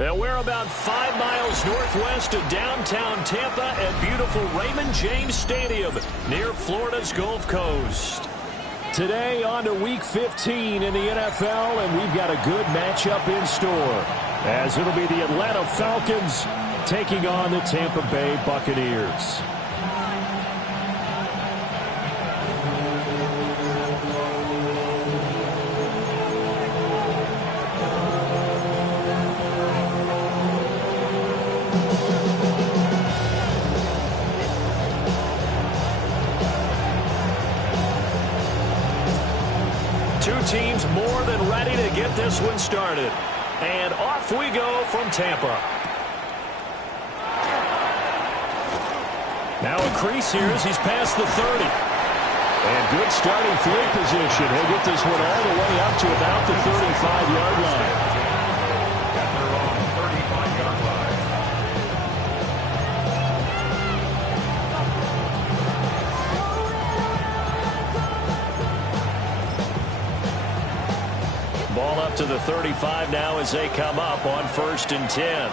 And we're about 5 miles northwest of downtown Tampa at beautiful Raymond James Stadium near Florida's Gulf Coast. Today on to Week 15 in the NFL, and we've got a good matchup in store, as it'll be the Atlanta Falcons taking on the Tampa Bay Buccaneers. Teams more than ready to get this one started. And off we go from Tampa. Now a crease here as he's past the 30. And good starting field position. He'll get this one all the way up to about the 35-yard line. Ball up to the 35 now as they come up on 1st and 10.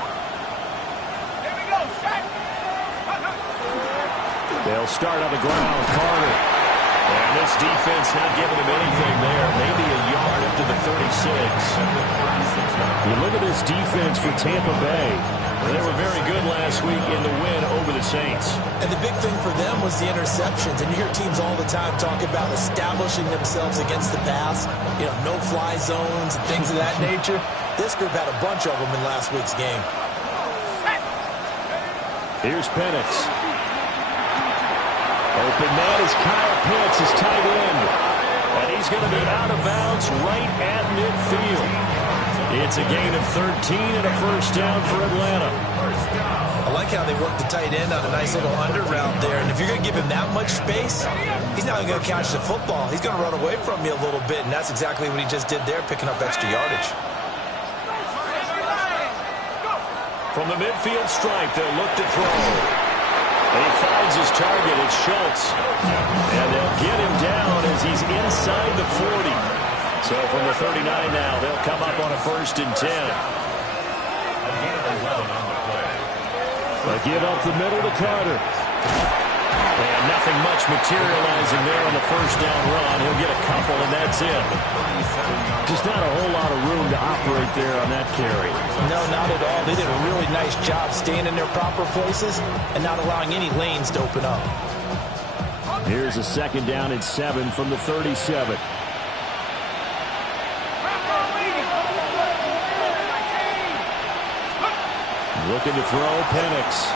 They'll start on the ground. Carter. And this defense not giving him anything there. Maybe a yard up to the 36. You look at this defense for Tampa Bay. They were very good last week in the win over the Saints. And the big thing for them was the interceptions. And you hear teams all the time talk about establishing themselves against the pass. You know, no-fly zones and things of that nature. This group had a bunch of them in last week's game. Here's Penix. Open man is Kyle Pitts, his tight end. And he's going to be out of bounds right at midfield. It's a gain of 13 and a first down for Atlanta. I like how they work the tight end on a nice little under route there. And if you're going to give him that much space, he's not going to catch the football. He's going to run away from you a little bit, and that's exactly what he just did there, picking up extra yardage. From the midfield stripe, they'll look to throw. And he finds his target. It's Schultz. And they'll get him down as he's inside the 40. So from the 39 now, they'll come up on a 1st and 10. They give up the middle to Carter. And nothing much materializing there on the first down run. He'll get a couple, and that's it. Just not a whole lot of room to operate there on that carry. No, not at all. They did a really nice job staying in their proper places and not allowing any lanes to open up. Here's a 2nd down and 7 from the 37. Looking to throw, Penix.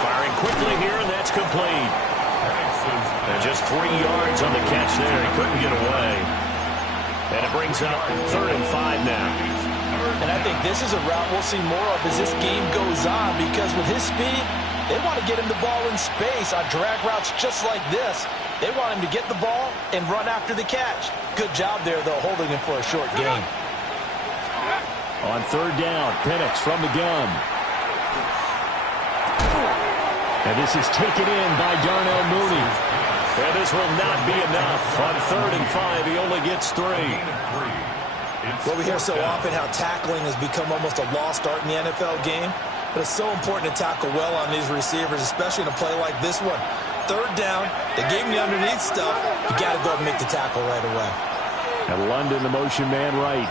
Firing quickly here, and that's complete. And just 3 yards on the catch there. He couldn't get away. And it brings up 3rd and 5 now. And I think this is a route we'll see more of as this game goes on, because with his speed, they want to get him the ball in space on drag routes just like this. They want him to get the ball and run after the catch. Good job there, though, holding him for a short gain. On 3rd down, Penix from the gun. And this is taken in by Darnell Mooney. And this will not be enough. On 3rd and 5, he only gets 3. Well, we hear so often how tackling has become almost a lost art in the NFL game. But it's so important to tackle well on these receivers, especially in a play like this one. 3rd down, they gave him the underneath stuff. You got to go and make the tackle right away. And London, the motion man right.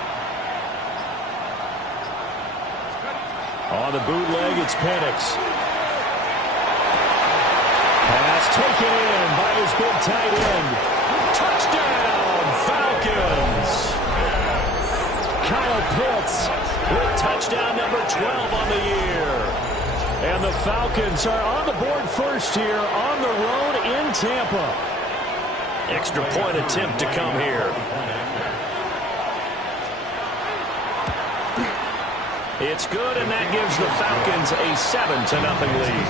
On the bootleg, it's Penix. Pass taken in by his big tight end. Touchdown, Falcons! Kyle Pitts with touchdown number 12 on the year. And the Falcons are on the board first here on the road in Tampa. Extra point attempt to come here. It's good, and that gives the Falcons a 7-0 lead.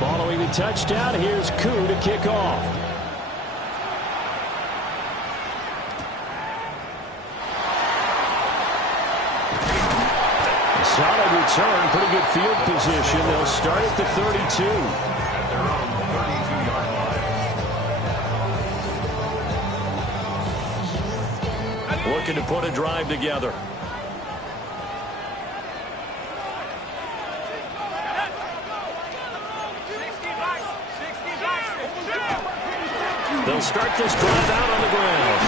Following the touchdown, here's Koo to kick off. Solid return, pretty good field position. They'll start at the 32. Looking to put a drive together. They'll start this drive out on the ground.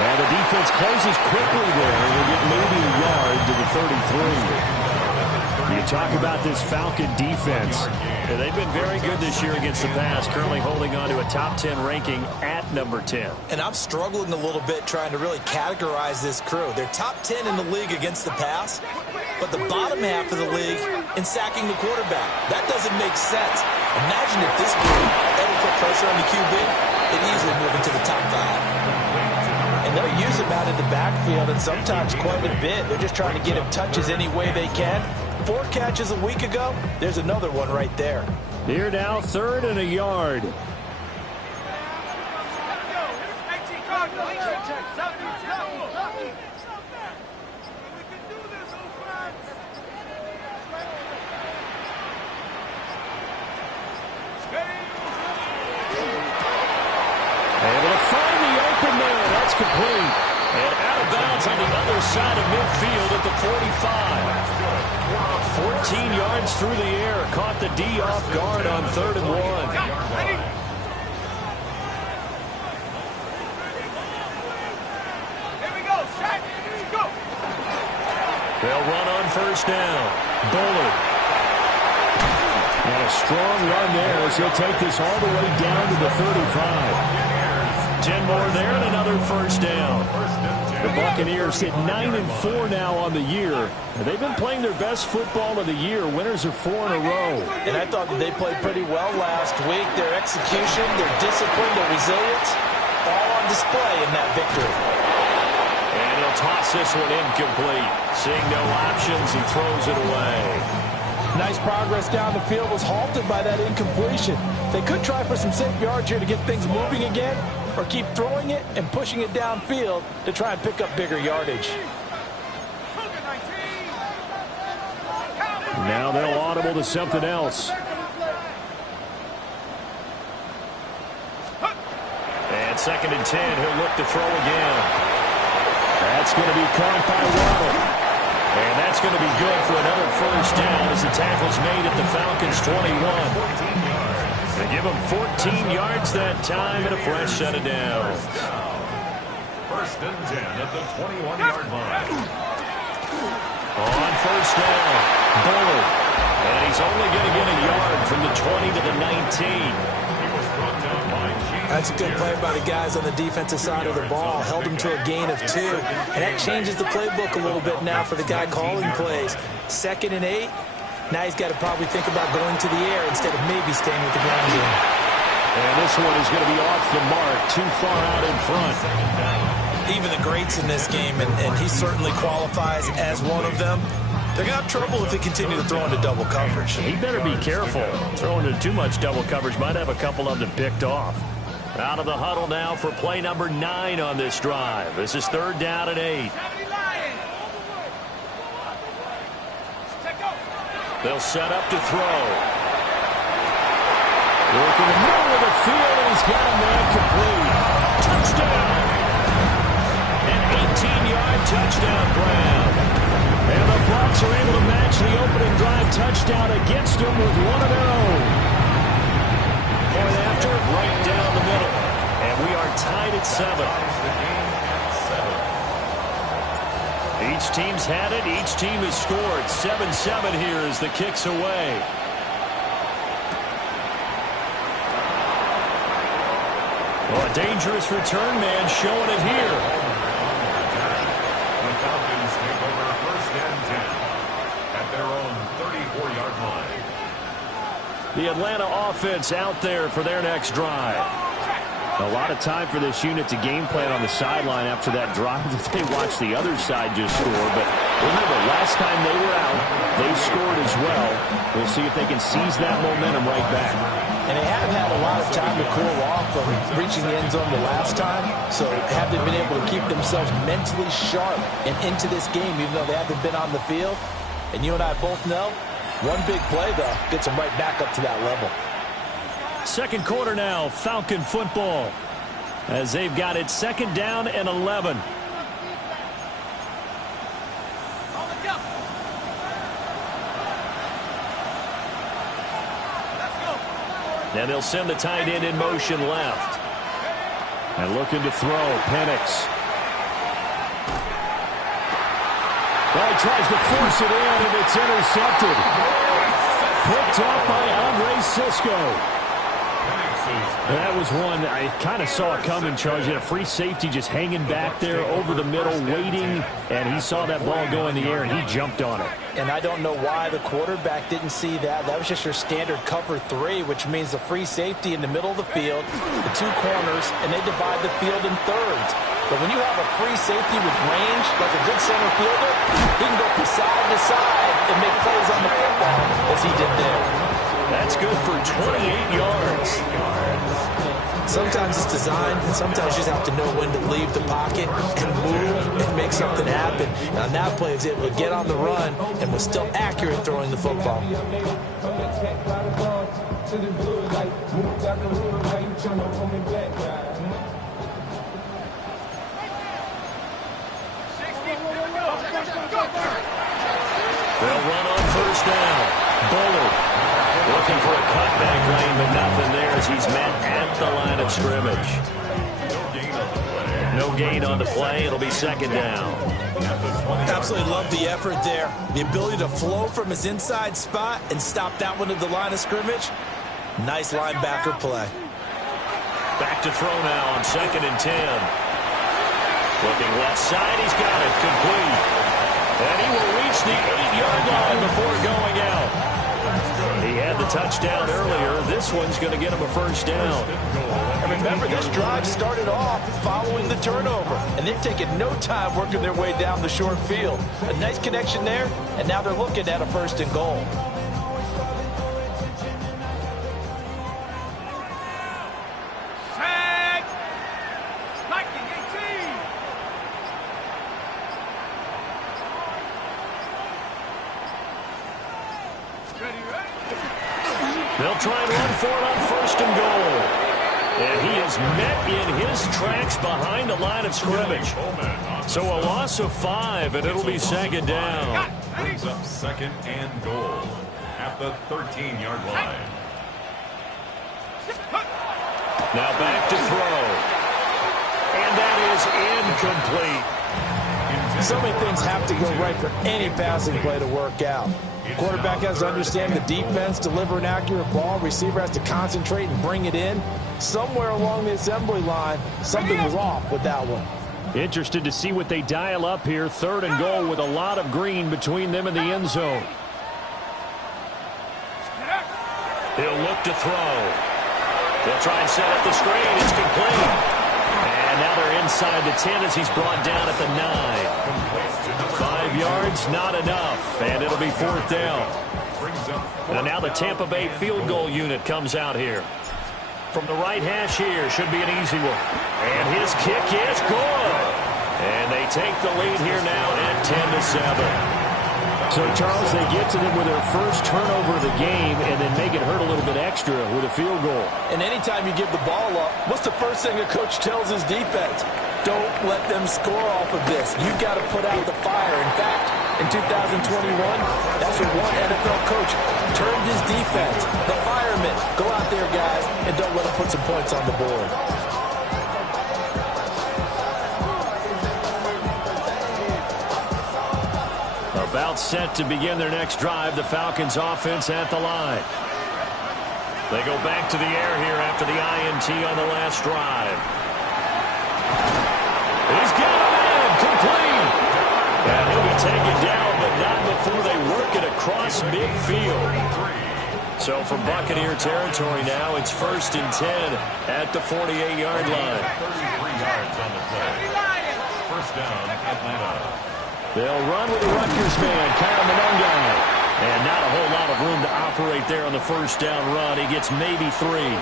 And the defense closes quickly there. They'll get maybe a yard to the 33. You talk about this Falcon defense. They've been very good this year against the pass, currently holding on to a top 10 ranking at number 10. And I'm struggling a little bit trying to really categorize this crew. They're top 10 in the league against the pass, but the bottom half of the league in sacking the quarterback. That doesn't make sense. Imagine if this group ever put pressure on the QB, it'd easily move into the top 5. And they'll use him out in the backfield, and sometimes quite a bit. They're just trying to get him touches any way they can. 4 catches a week ago, there's another one right there. Here now, 3rd and a yard. Able to find the open man. That's complete. And out of bounds on the other side of midfield at the 45. 14 yards through the air. Caught the D off guard on 3rd and 1. They'll run on 1st down. Bullard. And a strong run there as he'll take this all the way down to the 35. 10 more there and another 1st down. The Buccaneers sit 9-4 now on the year. And they've been playing their best football of the year. Winners of 4 in a row. And I thought that they played pretty well last week. Their execution, their discipline, their resilience, all on display in that victory. And he'll toss this one incomplete. Seeing no options, he throws it away. Nice progress down the field was halted by that incompletion. They could try for some safe yards here to get things moving again, or keep throwing it and pushing it downfield to try and pick up bigger yardage. Now they'll audible to something else. And 2nd and 10, he'll look to throw again. That's going to be caught by Waddle. And that's going to be good for another 1st down as the tackle's made at the Falcons' 21. They give him 14 yards that time and a fresh set of downs. 1st and 10 at the 21-yard line. On 1st down, Bullard. And he's only going to get a yard from the 20 to the 19. He was brought down by That's a good play by the guys on the defensive side of the ball. Held them to a gain of 2. And that changes the playbook a little bit now for the guy calling plays. 2nd and 8. Now he's got to probably think about going to the air instead of maybe staying with the ground game. And this one is going to be off the mark, too far out in front. Even the greats in this game, and he certainly qualifies as one of them, they're going to have trouble if they continue to throw into double coverage. He better be careful. Throwing into too much double coverage might have a couple of them picked off. Out of the huddle now for play number 9 on this drive. This is 3rd down and 8. They'll set up to throw. Work in the middle of the field, and he's got a man complete. Touchdown! An 18-yard touchdown grab. And the Bucs are able to match the opening drive touchdown against them with one of their own. Point after, right down the middle. And we are tied at 7. Each team's had it. Each team has scored. 7-7 here as the kick's away. Well, a dangerous return man showing it here. The Falcons take over 1st and 10 at their own 34-yard line. The Atlanta offense out there for their next drive. A lot of time for this unit to game plan on the sideline after that drive that they watched the other side just score. But remember, last time they were out, they scored as well. We'll see if they can seize that momentum right back. And they haven't had a lot of time to cool off from reaching the end zone the last time. So have they been able to keep themselves mentally sharp and into this game, even though they haven't been on the field? And you and I both know, one big play, though, gets them right back up to that level. Second quarter now, Falcon football, as they've got it 2nd down and 11. And they'll send the tight end in motion left. And looking to throw, Penix. Well, he tries to force it in, and it's intercepted. Picked off by Andre Sisco. That was one I kind of saw it coming, Charles. You had a free safety just hanging back there over the middle, waiting, and he saw that ball go in the air, and he jumped on it. And I don't know why the quarterback didn't see that. That was just your standard cover 3, which means the free safety in the middle of the field, the 2 corners, and they divide the field in thirds. But when you have a free safety with range, like a good center fielder, he can go from side to side and make plays on the football, as he did there. That's good for 28 yards. Sometimes it's designed, and sometimes you just have to know when to leave the pocket and move and make something happen. And on that play, he was able to get on the run and was still accurate throwing the football. They'll run on 1st down. Bullard looking for a cutback lane, but nothing there as he's met at the line of scrimmage. No gain on the play. It'll be 2nd down. Absolutely love the effort there. The ability to flow from his inside spot and stop that one at the line of scrimmage. Nice linebacker play. Back to throw now on 2nd and 10. Looking left side. He's got it. Complete. And he will reach the 8-yard line before going out. He had the touchdown earlier. This one's going to get him a 1st down. And remember, this drive started off following the turnover, and they've taken no time working their way down the short field. A nice connection there, and now they're looking at a 1st and goal. They'll try and run for it on 1st and goal. And he is met in his tracks behind the line of scrimmage. So a loss of 5, and it'll be 2nd down. Brings up 2nd and goal at the 13-yard line. Now back to throw. And that is incomplete. So many things have to go right for any passing play to work out. Quarterback has to understand the defense, deliver an accurate ball. Receiver has to concentrate and bring it in. Somewhere along the assembly line, something was off with that one. Interested to see what they dial up here. 3rd and goal with a lot of green between them and the end zone. He'll look to throw. They'll try and set up the screen. It's complete. And now they're inside the 10 as he's brought down at the 9. 5 yards, not enough. And it'll be 4th down. And now the Tampa Bay field goal unit comes out here. From the right hash here, should be an easy one. And his kick is good. And they take the lead here now at 10-7. So, Charles, they get to them with their first turnover of the game and then make it hurt a little bit extra with a field goal. And anytime you give the ball up, what's the first thing a coach tells his defense? Don't let them score off of this. You've got to put out the fire. In fact, in 2021, that's what one NFL coach turned his defense. The firemen. Go out there, guys, and don't let them put some points on the board. About set to begin their next drive, the Falcons offense at the line. They go back to the air here after the INT on the last drive. He's got him in, complete. And he'll be taken down, but not before they work it across midfield. So from Buccaneer territory now, it's 1st and 10 at the 48-yard line. 33 yards on the play. 1st down, Atlanta. They'll run with the Rutgers man, Kyle Monongai. And not a whole lot of room to operate there on the 1st down run. He gets maybe 3.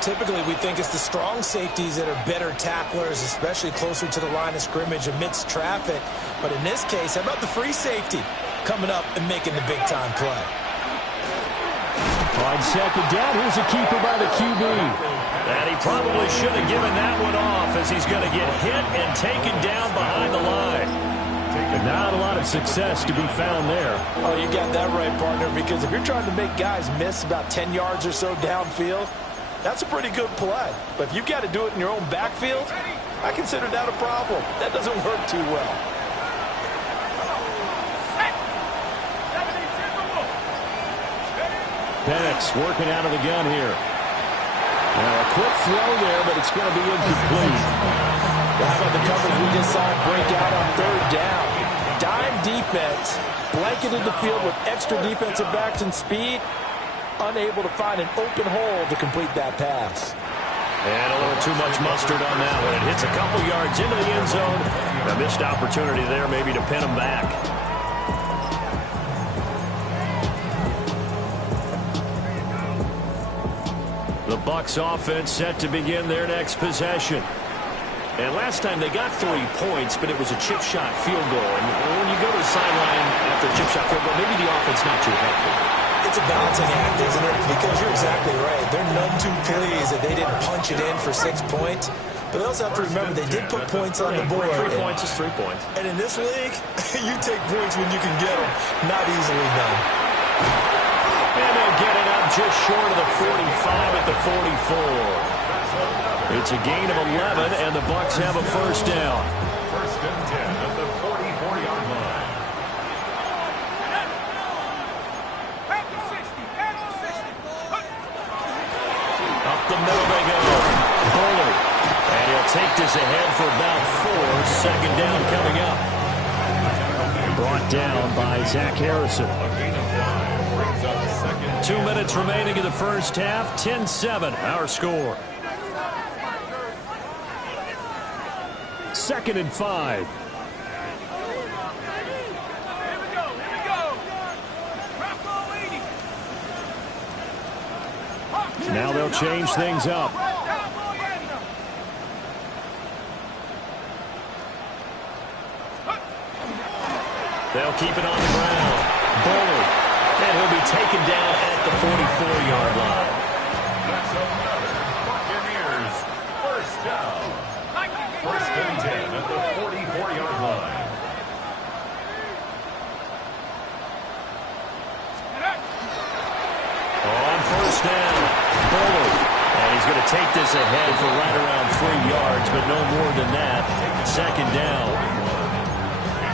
Typically, we think it's the strong safeties that are better tacklers, especially closer to the line of scrimmage amidst traffic. But in this case, how about the free safety coming up and making the big-time play? On 2nd down, here's a keeper by the QB. And he probably should have given that one off as he's going to get hit and taken down behind the line. But not a lot of success to be found there. Oh, you got that right, partner, because if you're trying to make guys miss about 10 yards or so downfield, that's a pretty good play. But if you've got to do it in your own backfield, I consider that a problem. That doesn't work too well. Penix working out of the gun here. Now a quick throw there, but it's going to be incomplete. Well, how about the coverage we just saw break out on 3rd down? Dime defense, blanketed the field with extra defensive backs and speed, unable to find an open hole to complete that pass. And a little too much mustard on that one. It hits a couple yards into the end zone. A missed opportunity there maybe to pin him back. The Bucs offense set to begin their next possession. And last time they got 3 points, but it was a chip shot field goal. And when you go to the sideline after a chip shot field goal, maybe the offense not too happy. It's a balancing act, isn't it? Because you're exactly right. They're none too pleased that they didn't punch it in for 6 points. But they also have to remember they did put points on the board. 3 points is 3 points. And in this league, you take points when you can get them. Not easily done. And they'll get it up just short of the 45 at the 44. It's a gain of 11, and the Bucs have a 1st down. 1st and 10 at the 44-yard line. Up the middle they go. Bullard. And he'll take this ahead for about 4. 2nd down coming up. Brought down by Zach Harrison. A gain of 5 brings up 2nd. 2 minutes remaining in the first half. 10-7, our score. 2nd and 5. Now they'll change things up. They'll keep it on the ground. Bullard. And he'll be taken down at the 44-yard line. That's another Buccaneers 1st down. 1st and 10 at the 44-yard line. On 1st down, Bullard. And he's going to take this ahead for right around 3 yards, but no more than that. 2nd down.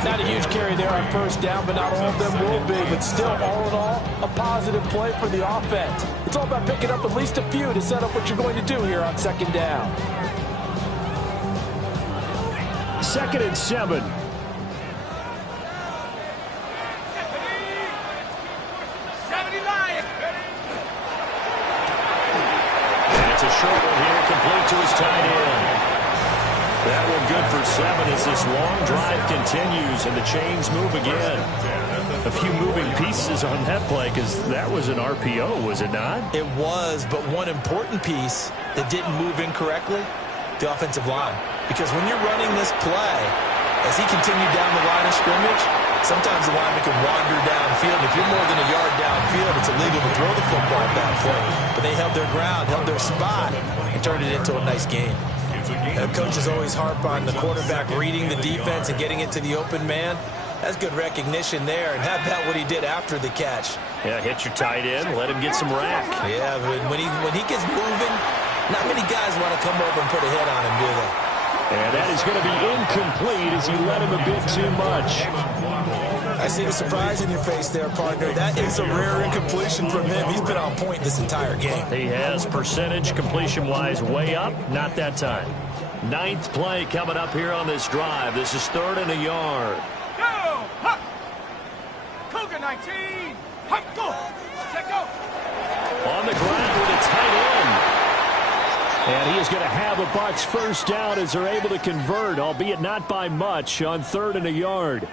Not a huge carry there on first down, but not all of them will be. But still, all in all, a positive play for the offense. It's all about picking up at least a few to set up what you're going to do here on second down. 2nd and 7. And it's a short one here, complete to his tight end. That one good for 7 as this long drive continues and the chains move again. A few moving pieces on that play because that was an RPO, was it not? It was, but one important piece that didn't move incorrectly, the offensive line. Because when you're running this play, as he continued down the line of scrimmage, sometimes the lineman can wander downfield. If you're more than a yard downfield, it's illegal to throw the football at that point. But they held their ground, held their spot, and turned it into a nice game. And coaches always harp on the quarterback reading the defense and getting it to the open man. That's good recognition there. And how about what he did after the catch? Yeah, hit your tight end, let him get some rack. Yeah, but when he gets moving, not many guys want to come over and put a hit on him, do they? And that is going to be incomplete as he let him a bit too much. I see the surprise in your face there, partner. That is a rare incompletion from him. He's been on point this entire game. He has percentage completion-wise way up. Not that time. 9th play coming up here on this drive. This is 3rd and a yard. Go! Hup! Cougar 19! Hup! Go! Check go! On the ground with a tight end. And he is going to have a Bucs first down as they're able to convert, albeit not by much, on 3rd and a yard.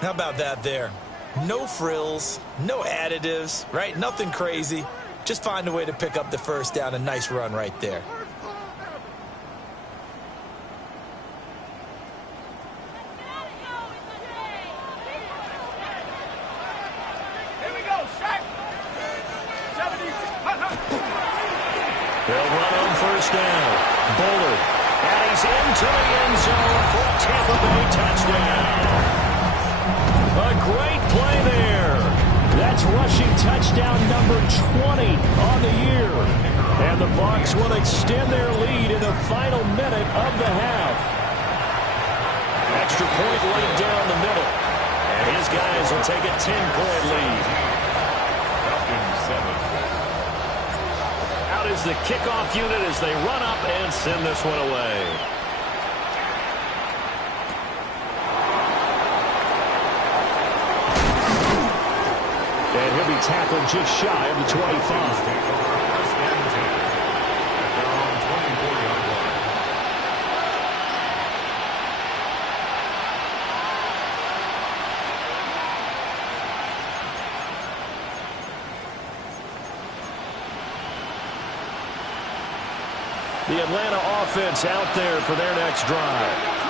How about that there? No frills, no additives, right? Nothing crazy. Just find a way to pick up the first down. A nice run right there. Here we go, Shaq! 70. They'll run on first down. Bullard. And he's into the end zone for a Tampa Bay touchdown. A great play there. That's rushing touchdown number 20 on the year. And the Bucs will extend their lead in the final minute of the half. Extra point laid down the middle. And his guys will take a 10-point lead. Out is the kickoff unit as they run up and send this one away. And he'll be tackled just shy of the 25. The Atlanta offense out there for their next drive.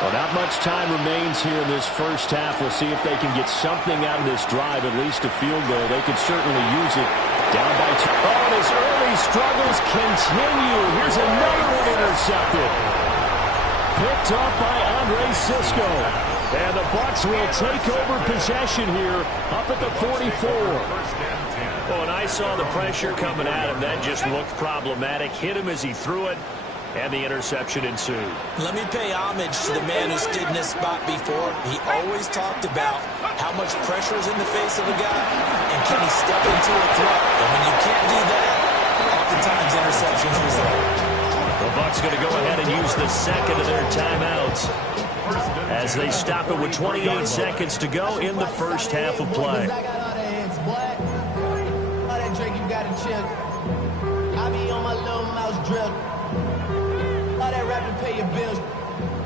Well, not much time remains here in this first half. We'll see if they can get something out of this drive, at least a field goal. They could certainly use it. Down by 2. Oh, and his early struggles continue. Here's another one intercepted. Picked up by Andre Sisco. And the Bucs will take over possession here up at the 44. Oh, and I saw the pressure coming at him. That just looked problematic. Hit him as he threw it, and the interception ensued. Let me pay homage to the man who stood in this spot before. He always talked about how much pressure is in the face of a guy, and can he step into a throw. And when you can't do that, oftentimes interceptions result. The Bucs going to go ahead and use the second of their timeouts as they stop it with 28 seconds to go in the first half of play. I be on my little mouse drill. All that rap to pay your bills.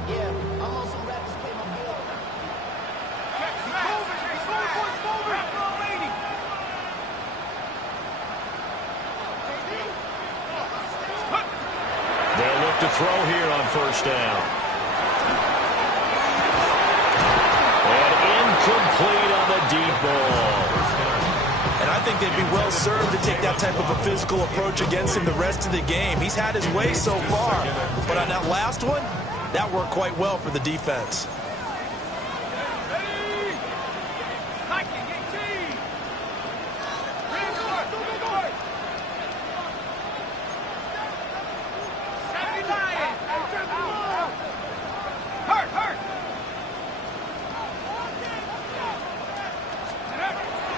Yeah, I'm on some rap to pay my bills. They'll look to throw here on first down. And incomplete on the deep ball. And I think they'd be well served to take that type of a physical approach against him the rest of the game. He's had his way so far, but on that last one, that worked quite well for the defense.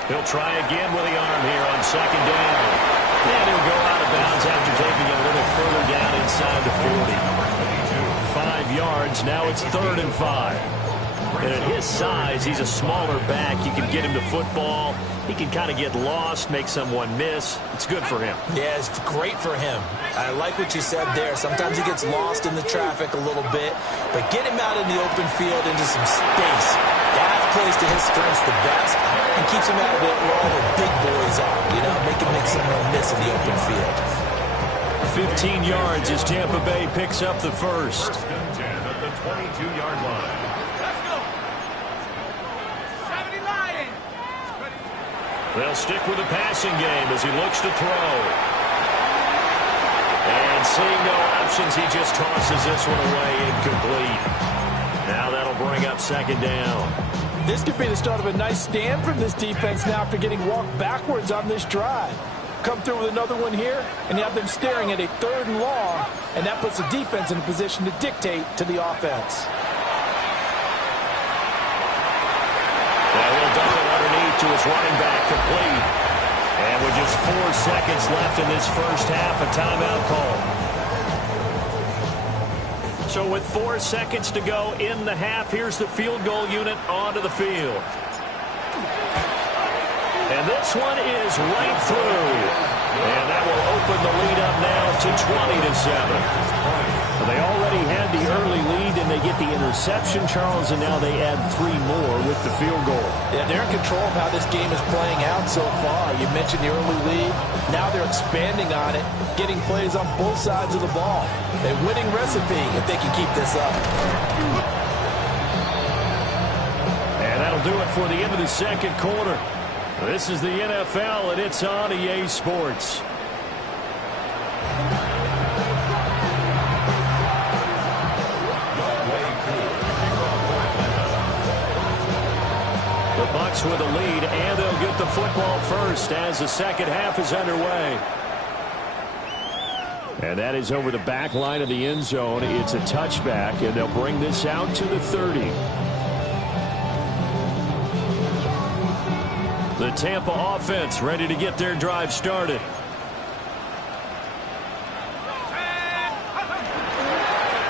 He'll try again with the arm here on second down. And he'll go out of bounds after taking it a little further down inside the 40. 5 yards. Now it's 3rd and 5. And at his size, he's a smaller back. You can get him to football. He can kind of get lost, make someone miss. It's good for him. Yeah, it's great for him. I like what you said there. Sometimes he gets lost in the traffic a little bit, but get him out in the open field into some space. That plays to his strengths the best and keeps him out of it where all the big boys are. You know, make someone miss in the open field. 15 yards as Tampa Bay picks up the first. 1st and 10 at the 22-yard line. They'll stick with the passing game as he looks to throw. And seeing no options, he just tosses this one away incomplete. Now that'll bring up 2nd down. This could be the start of a nice stand from this defense now after getting walked backwards on this drive. Come through with another one here, and you have them staring at a 3rd and long, and that puts the defense in a position to dictate to the offense. To his running back, complete. And with just 4 seconds left in this first half, a timeout call. So with 4 seconds to go in the half, here's the field goal unit onto the field. And this one is right through. And that will open the lead up now to 20-7. They already had the early lead, and they get the interception, Charles, and now they add 3 more with the field goal. Yeah, they're in control of how this game is playing out so far. You mentioned the early lead. Now they're expanding on it, getting plays on both sides of the ball. A winning recipe if they can keep this up. And that'll do it for the end of the second quarter. This is the NFL, and it's on EA Sports. The Bucs with a lead, and they'll get the football first as the second half is underway. And that is over the back line of the end zone. It's a touchback, and they'll bring this out to the 30. The Tampa offense ready to get their drive started.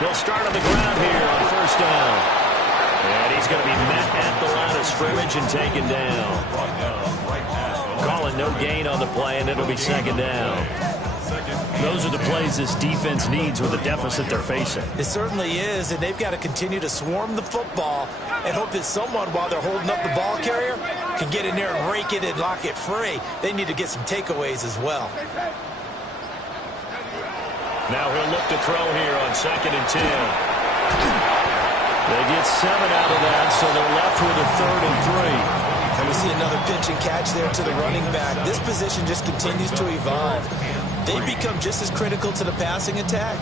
They'll start on the ground here on 1st down. And he's going to be met at the line of scrimmage and taken down. Calling no gain on the play, and it'll be 2nd down. Those are the plays this defense needs with the deficit they're facing. It certainly is, and they've got to continue to swarm the football and hope that someone, while they're holding up the ball carrier, can get in there and rake it and lock it free. They need to get some takeaways as well. Now he'll look to throw here on 2nd and 10. They get 7 out of that, so they're left with a 3rd and 3. And we see another pitch and catch there to the running back. This position just continues to evolve. They become just as critical to the passing attack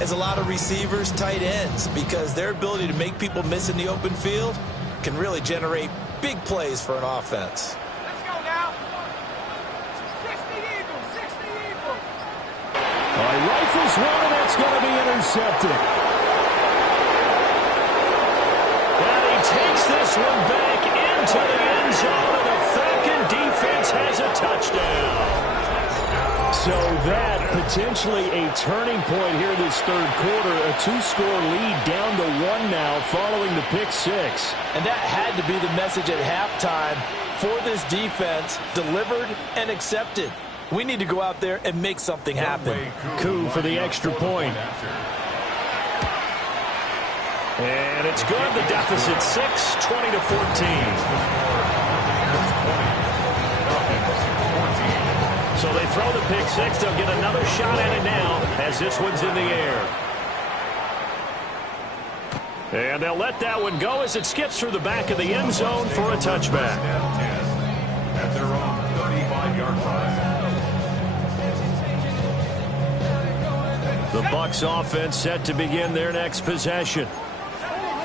as a lot of receivers, tight ends, because their ability to make people miss in the open field can really generate big plays for an offense. Let's go now. 60 Eagles, 60 Eagles. Rifles one, and that's going to be intercepted. Takes this one back into the end zone, and the Falcon defense has a touchdown. So that potentially a turning point here this 3rd quarter. A 2-score lead down to 1 now following the pick 6. And that had to be the message at halftime for this defense, delivered and accepted. We need to go out there and make something happen. Coup for the extra point. And it's good. The deficit 6, 20-14. So they throw the pick 6. They'll get another shot at it now as this one's in the air. And they'll let that one go as it skips through the back of the end zone for a touchback. At their own 35-yard line. The Bucs offense set to begin their next possession.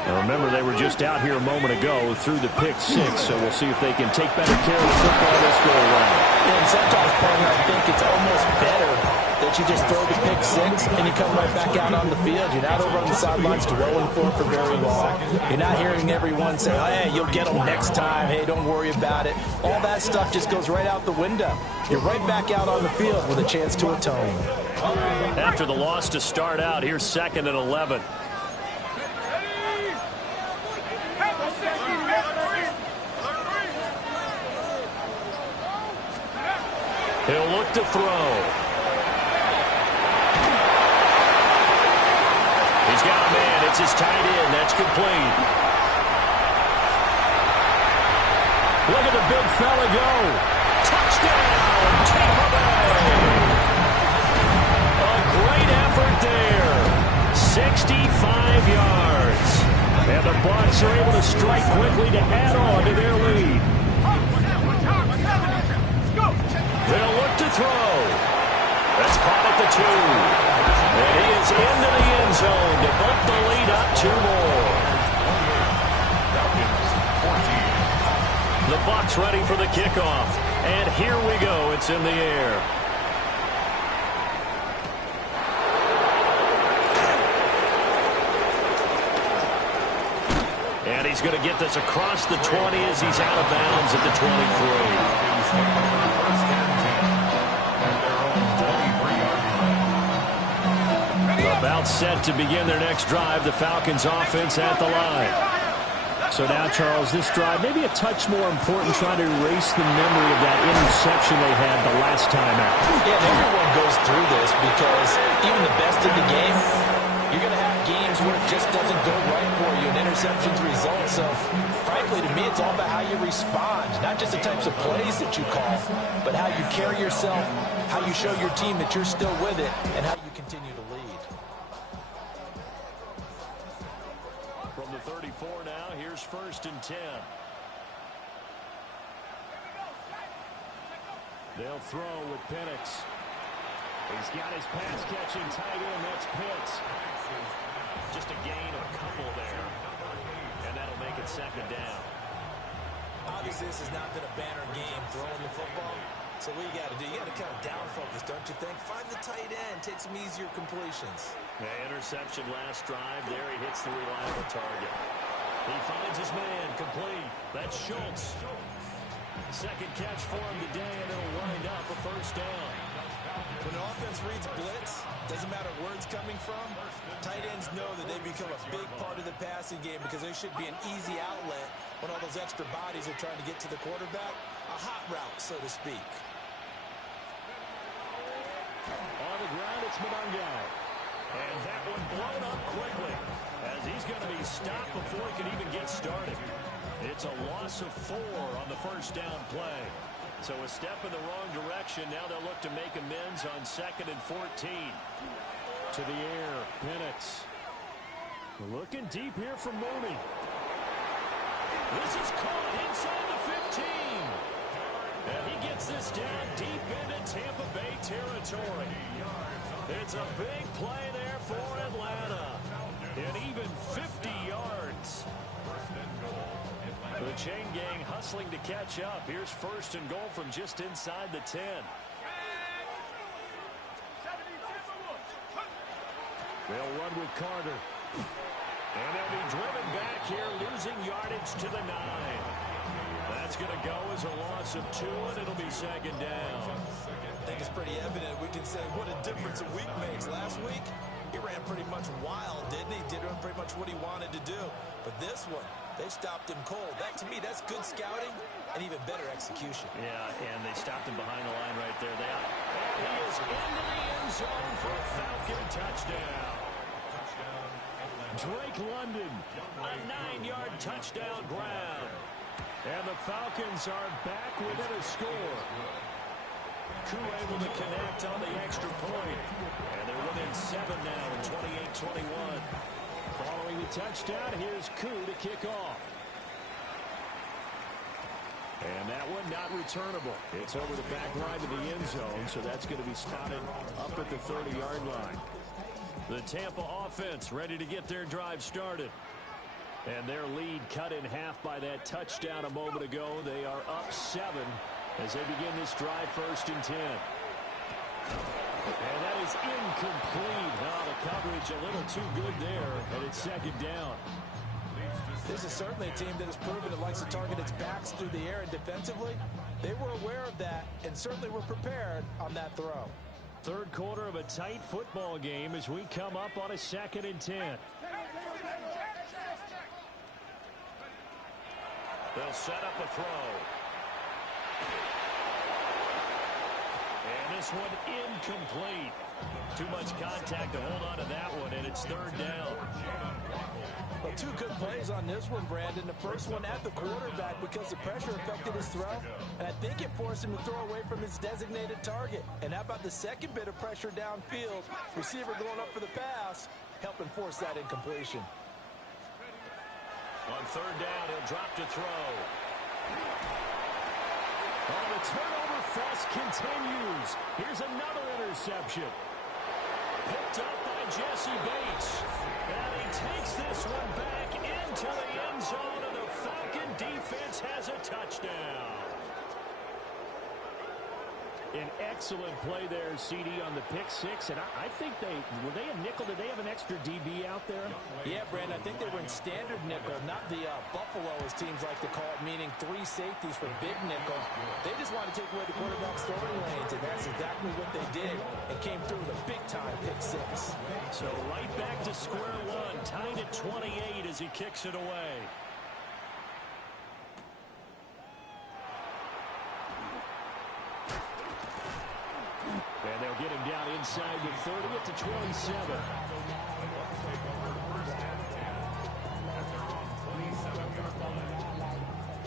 Now remember, they were just out here a moment ago through the pick 6, so we'll see if they can take better care of the football this go around. And sometimes, partner, I think it's almost better that you just throw the pick six and you come right back out on the field. You're not over on the sidelines dwelling for very long. You're not hearing everyone say, oh, hey, you'll get them next time. Hey, don't worry about it. All that stuff just goes right out the window. You're right back out on the field with a chance to atone. After the loss to start out, here's 2nd and 11. He'll look to throw. He's got a man. It's his tight end. That's complete. Look at the big fella go. Touchdown, Tampa Bay. A great effort there. 65 yards. And the Bucs are able to strike quickly to add on to their lead. They'll look to throw. That's caught at the 2. And he is into the end zone to bump the lead up 2 more. The Bucs ready for the kickoff. And here we go. It's in the air. And he's going to get this across the 20 as he's out of bounds at the 23. About set to begin their next drive. The Falcons offense at the line. So now, Charles, this drive maybe a touch more important, trying to erase the memory of that interception they had the last time out. Yeah, and everyone goes through this because even the best in the game, you're going to have games where it just doesn't go right for you and interceptions result. So, frankly, to me, it's all about how you respond, not just the types of plays that you call, but how you carry yourself, how you show your team that you're still with it, and how you continue to lead. From the 34 now, here's 1st and 10. They'll throw with Penix. He's got his pass-catching tight end. That's Pitts. Just a gain of a couple there. And that'll make it 2nd down. Obviously, this has not been a banner game throwing the football. So what you got to do, you got to kind of down focus, don't you think? Find the tight end, take some easier completions. Yeah, interception last drive. There he hits the reliable target. He finds his man, complete. That's Schultz. 2nd catch for him today, and it'll wind up a 1st down. When the offense reads blitz, doesn't matter where it's coming from, tight ends know that they become a big part of the passing game because there should be an easy outlet when all those extra bodies are trying to get to the quarterback. A hot route, so to speak. On the ground, it's Monangai. And that one blown up quickly as he's going to be stopped before he can even get started. It's a loss of 4 on the 1st down play. So a step in the wrong direction. Now they'll look to make amends on 2nd and 14. To the air, Penix. Looking deep here for Mooney. This is caught inside the 15. And he gets this down deep into Tampa Bay territory. It's a big play there for Atlanta. And even 50 yards. The chain gang hustling to catch up. Here's 1st and goal from just inside the 10. They'll run with Carter. And they'll be driven back here, losing yardage to the 9. That's going to go as a loss of 2, and it'll be 2nd down. I think it's pretty evident. We can say what a difference a week makes. Last week, he ran pretty much wild, didn't he? Did pretty much what he wanted to do. But this one, they stopped him cold. That, to me, that's good scouting and even better execution. Yeah, and they stopped him behind the line right there. And he is into the end zone for a Falcon touchdown. Drake London, a 9-yard touchdown grab. And the Falcons are back within a score. Koo able to connect on the extra point. And they're within 7 now, 28-21. Following the touchdown, here's Koo to kick off. And that one not returnable. It's over the back line to the end zone, so that's going to be spotted up at the 30-yard line. The Tampa offense ready to get their drive started. And their lead cut in half by that touchdown a moment ago. They are up 7 as they begin this drive, 1st and 10. And that is incomplete. Oh, the coverage a little too good there, and it's 2nd down. This is certainly a team that has proven it likes to target its backs through the air, and defensively, they were aware of that and certainly were prepared on that throw. 3rd quarter of a tight football game as we come up on a 2nd and 10. They'll set up a throw. And this one incomplete. Too much contact to hold on to that one, and it's 3rd down. Well, 2 good plays on this one, Brandon. The first one at the quarterback because the pressure affected his throw, and I think it forced him to throw away from his designated target. And how about the second bit of pressure downfield? Receiver going up for the pass, helping force that incompletion. On 3rd down, he'll drop to throw. Oh, the turnover fest continues. Here's another interception. Picked up by Jesse Bates. And he takes this one back into the end zone, and the Falcon defense has a touchdown. An excellent play there, CD, on the pick 6. And I think were they a nickel? Did they have an extra DB out there? Yeah, Brandon, I think they were in standard nickel, not the Buffalo, as teams like to call it, meaning 3 safeties for big nickel. They just wanted to take away the quarterback's throwing lanes, and that's exactly what they did, and came through with a big-time pick 6. So right back to square one, tied at 28 as he kicks it away. And they'll get him down inside the 30 at the 27.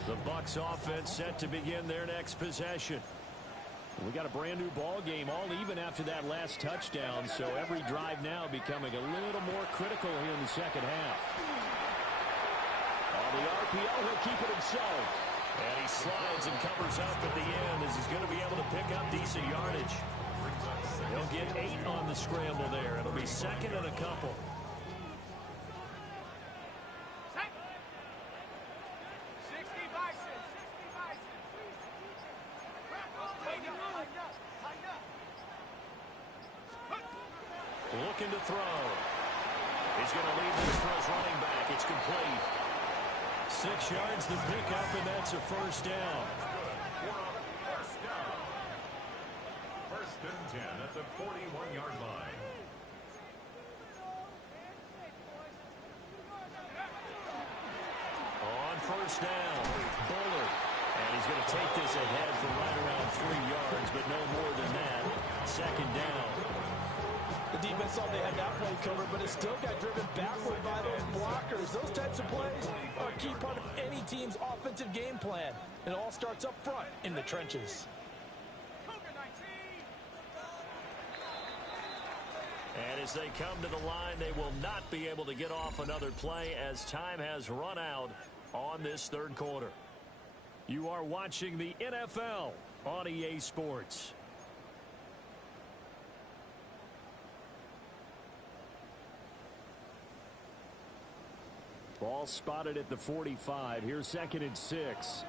The Bucs offense set to begin their next possession. We got a brand new ball game, all even after that last touchdown, so every drive now becoming a little more critical here in the 2nd half. On the RPO, he'll keep it himself. And he slides and covers up at the end as he's going to be able to pick up decent yardage. He'll get 8 on the scramble there. It'll be 2nd and a couple. Looking to throw. He's going to leave this for his running back. It's complete. 6 yards to pick up, and that's a 1st down. 1st and 10 at the 41-yard line. On 1st down, Bullard. And he's going to take this ahead for right around 3 yards, but no more than that. 2nd down. The defense thought they had that play covered, but it still got driven backward by those blockers. Those types of plays are a key part of any team's offensive game plan. It all starts up front in the trenches. And as they come to the line, they will not be able to get off another play as time has run out on this 3rd quarter. You are watching the NFL on EA Sports. Ball spotted at the 45. Here's 2nd and 6.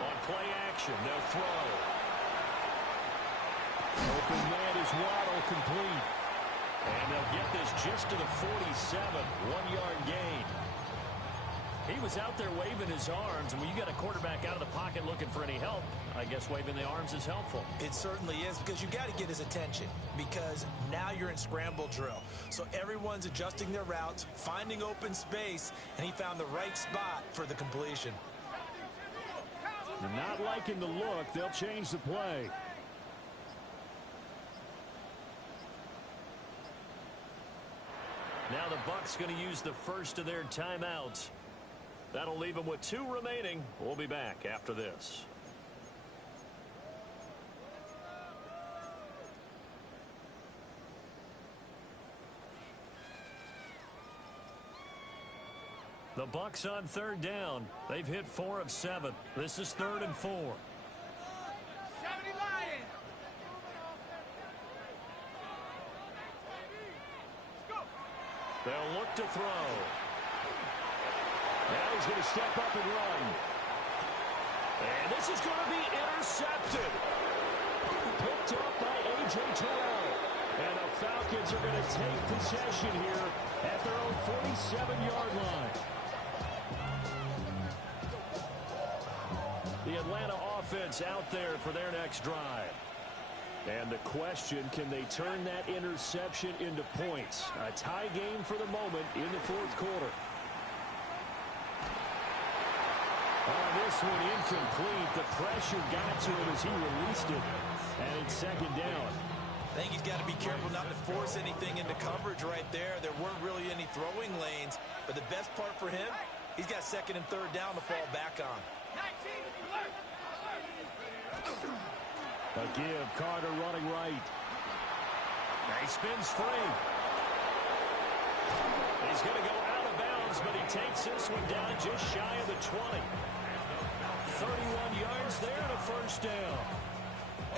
On play action, they'll throw. Open man is Waddle, complete. And they'll get this just to the 47. 1-yard gain. He was out there waving his arms, and when you got a quarterback out of the pocket looking for any help, I guess waving the arms is helpful. It certainly is, because you got to get his attention, because now you're in scramble drill. So everyone's adjusting their routes, finding open space, and he found the right spot for the completion. They're not liking the look. They'll change the play. Now the Bucs going to use the first of their timeouts. That'll leave them with 2 remaining. We'll be back after this. The Bucs on 3rd down. They've hit 4 of 7. This is 3rd and 4. 70 Lions. to throw. Now he's going to step up and run. And this is going to be intercepted. Picked up by A.J. Terrell. And the Falcons are going to take possession here at their own 47-yard line. The Atlanta offense out there for their next drive. And the question, can they turn that interception into points? A tie game for the moment in the fourth quarter. This one incomplete. The pressure got to him as he released it. And it's second down. I think he's got to be careful not to force anything into coverage right there. There weren't really any throwing lanes. But the best part for him, he's got second and third down to fall back on. A give, Carter running right. He spins free. He's going to go out of bounds, but he takes this one down just shy of the 20. 31 yards there and a first down.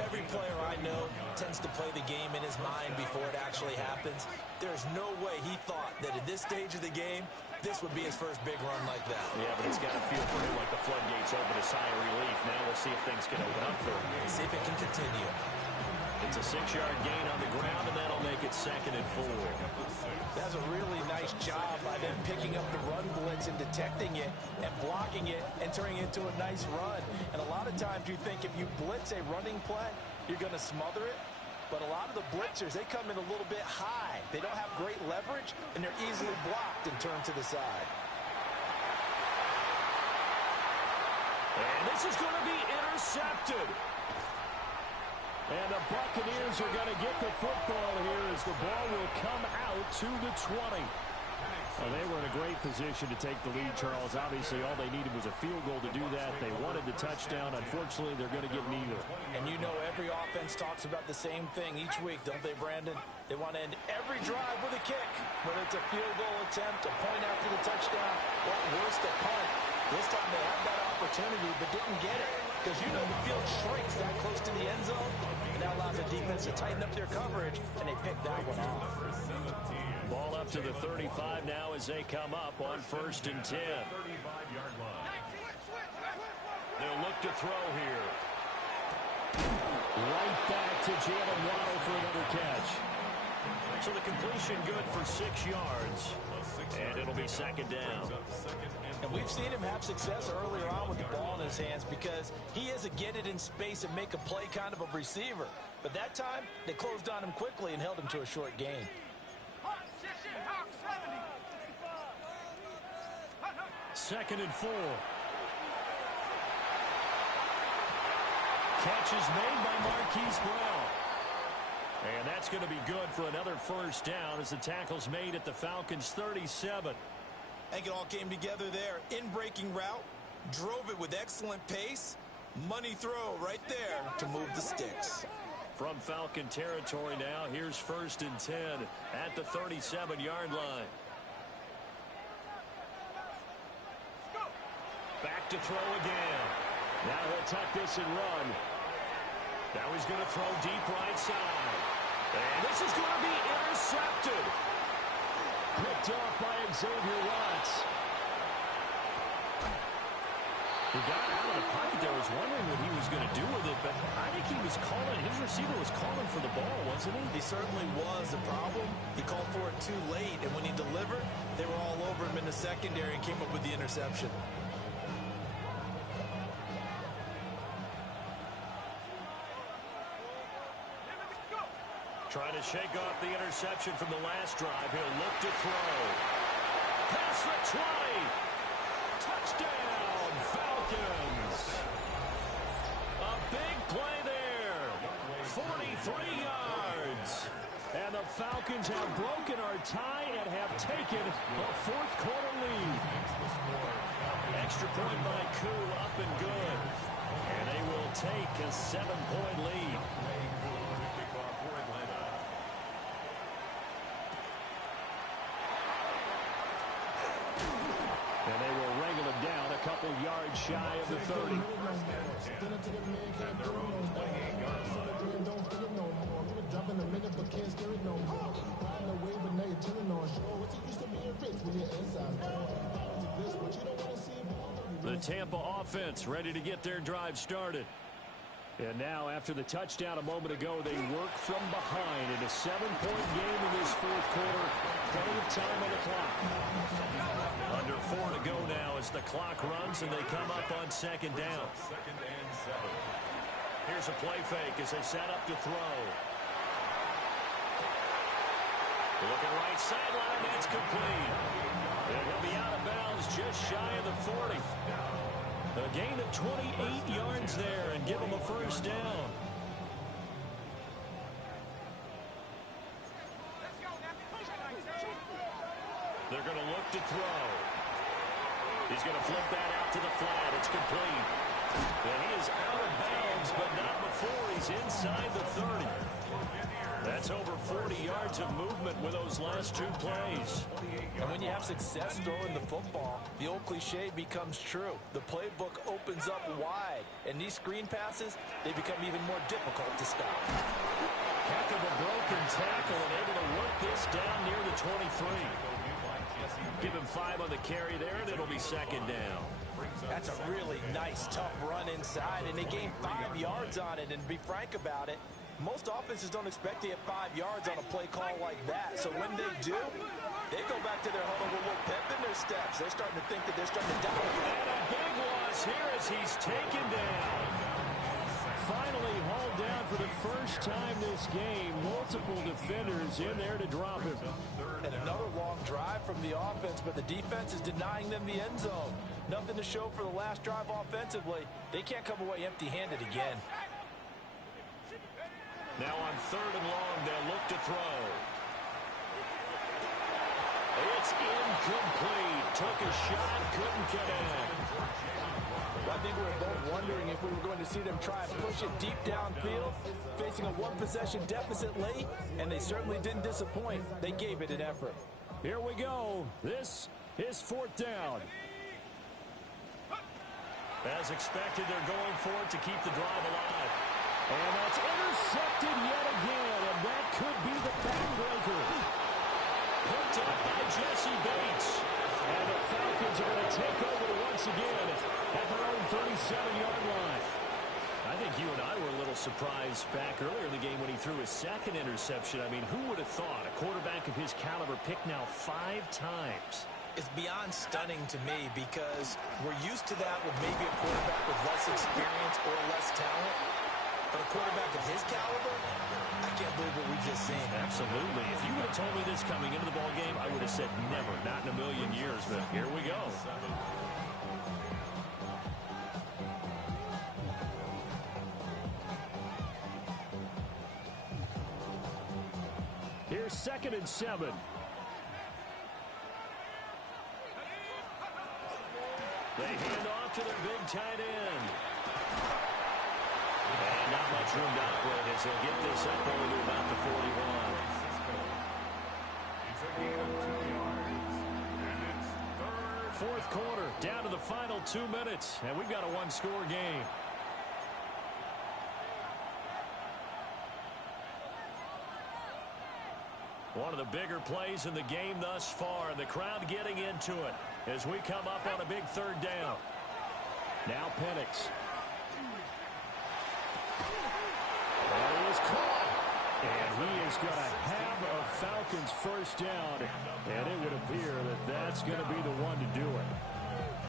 Every player I know tends to play the game in his mind before it actually happens. There's no way he thought that at this stage of the game, this would be his first big run like that. Yeah, but it's got to feel for him like the floodgates open, a sigh of relief. Now we'll see if things can open up for him. See if it can continue. It's a 6-yard gain on the ground, and that'll make it 2nd and 4. That's a really nice job by them picking up the run blitz and detecting it and blocking it and turning it into a nice run. And a lot of times you think if you blitz a running play, you're going to smother it. But a lot of the blitzers, they come in a little bit high. They don't have great leverage, and they're easily blocked and turned to the side. And this is going to be intercepted. And the Buccaneers are going to get the football here as the ball will come out to the 20. Well, they were in a great position to take the lead, Charles. Obviously, all they needed was a field goal to do that. They wanted the touchdown. Unfortunately, they're going to get neither. And you know every offense talks about the same thing each week, don't they, Brandon? They want to end every drive with a kick, whether it's a field goal attempt, a point after the touchdown, or worse, a punt. This time they had that opportunity but didn't get it because, you know, the field shrinks that close to the end zone, and that allows the defense to tighten up their coverage, and they picked that one off. Ball up to the 35 now as they come up on 1st and 10. They'll look to throw here. Right back to Jalen Waddle for another catch. So the completion good for 6 yards. And it'll be 2nd down. And we've seen him have success earlier on with the ball in his hands because he is a get it in space and make a play kind of a receiver. But that time, they closed on him quickly and held him to a short gain. 2nd and 4. Catch is made by Marquise Brown. And that's going to be good for another first down as the tackle's made at the Falcons' 37. I think it all came together there. In-breaking route, drove it with excellent pace. Money throw right there to move the sticks. From Falcon territory now, here's 1st and 10 at the 37-yard line. Back to throw again. Now he'll tuck this and run. Now he's going to throw deep right side. And this is going to be intercepted. Picked up by Xavier Watts. He got out of the pocket there. Was wondering what he was going to do with it, but I think he was calling. His receiver was calling for the ball, wasn't he? He certainly was. The problem, he called for it too late, and when he delivered, they were all over him in the secondary and came up with the interception. Trying to shake off the interception from the last drive. He'll look to throw. Past the 20. Touchdown, Falcons. A big play there. 43 yards. And the Falcons have broken our tie and have taken a fourth quarter lead. Extra point by Koo, up and good. And they will take a 7-point lead. And they will wrangle him down a couple yards shy of the 30. At their own 28-yard line. Dropping a minute, but can't scare it no more. Riding away, but now you're chilling on shore. What's it used to being rich when you're inside? This, but you don't want to see the Tampa offense ready to get their drive started. And now, after the touchdown a moment ago, they work from behind in a 7-point game in this fourth quarter. Plenty of time on the clock. Under 4 to go now as the clock runs and they come up on second down. Second and 7. Here's a play fake as they set up to throw. Looking right sideline, that's complete. They're going to be out of bounds just shy of the 40. A gain of 28 yards there and give them a first down. They're going to look to throw. He's going to flip that out to the flat. It's complete. And he is out of bounds, but not before he's inside the 30. That's over 40 yards of movement with those last two plays. And when you have success throwing the football, the old cliche becomes true. The playbook opens up wide, and these screen passes, they become even more difficult to stop. Heck of a broken tackle and able to work this down near the 23. Give him 5 on the carry there, and it'll be second down. That's a really nice, tough run inside, and they gained 5 yards on it. And to be frank about it, most offenses don't expect to get 5 yards on a play call like that. So when they do, they go back to their huddle with a little pep in their steps. They're starting to think that they're starting to doubt it. And a big loss here as he's taken down. Finally hauled down for the first time this game. Multiple defenders in there to drop him. And another long drive from the offense, but the defense is denying them the end zone. Nothing to show for the last drive offensively. They can't come away empty-handed again. Now on 3rd and long, they'll look to throw. It's incomplete. Took a shot, couldn't get in. I think we were both wondering if we were going to see them try and push it deep downfield, facing a one-possession deficit late, and they certainly didn't disappoint. They gave it an effort. Here we go. This is 4th down. As expected, they're going for it to keep the drive alive. And that's intercepted yet again, and that could be the backbreaker. Picked up by Jesse Bates. And the Falcons are going to take over once again at their own 37-yard line. I think you and I were a little surprised back earlier in the game when he threw his second interception. I mean, who would have thought a quarterback of his caliber picked now 5 times? It's beyond stunning to me because we're used to that with maybe a quarterback with less experience or less talent. But a quarterback of his caliber, I can't believe what we've just seen. Absolutely. If you would have told me this coming into the ball game, I would have said never, not in a million years. But here we go. Here's 2nd and 7. They hand off to their big tight end. And not much room to operate as they'll get this up only to about the 41. It's a gain of 2 yards. And it's 3rd. 4th quarter, down to the final 2 minutes. And we've got a 1-score game. One of the bigger plays in the game thus far. The crowd getting into it as we come up on a big 3rd down. Now Penix. And he is caught. And he is going to have a Falcons first down. And it would appear that that's going to be the one to do it.